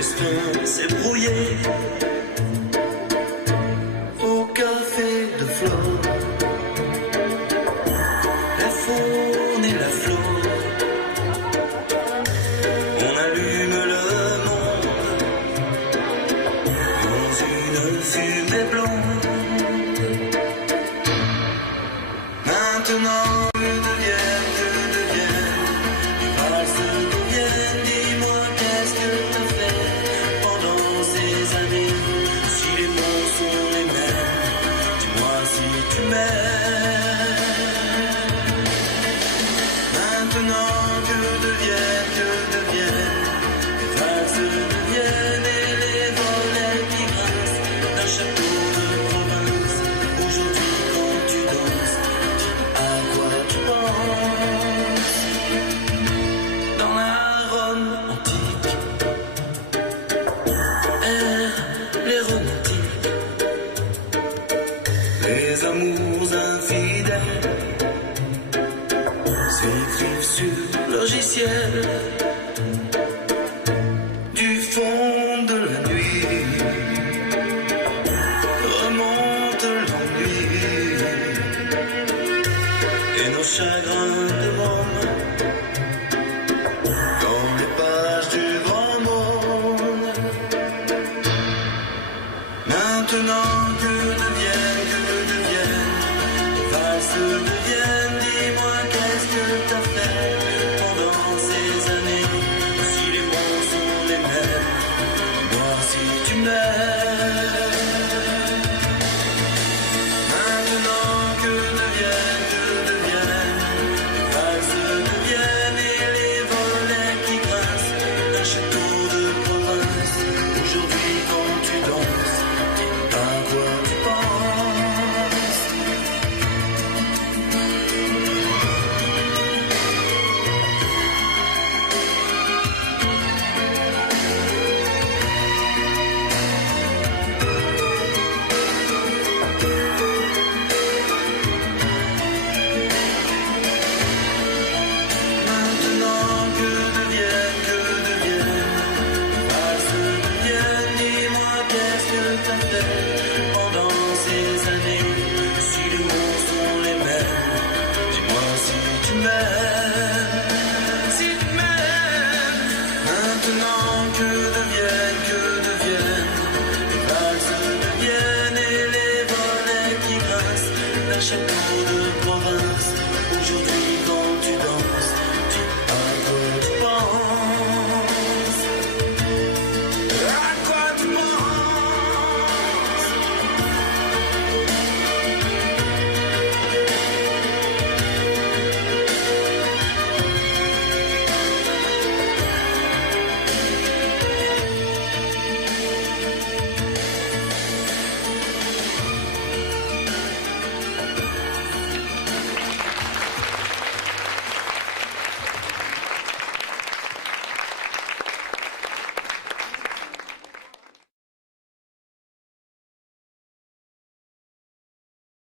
destin s'est brouillé au café de Flore. La faune et la flore, on allume le monde dans une fumée blonde. Maintenant, que deviennent les valses deviennent, dis-moi qu'est-ce que t'as fait pendant ces années? Si les mots sont les mêmes, dis-moi si tu m'aimes. Maintenant, que deviennent les valses deviennent et les volets qui grincent d'un château de province. Aujourd'hui, quand tu danses, à quoi tu penses? Dans la Rome antique, les romantiques, les amours infidèles s'écrivent sur logiciel.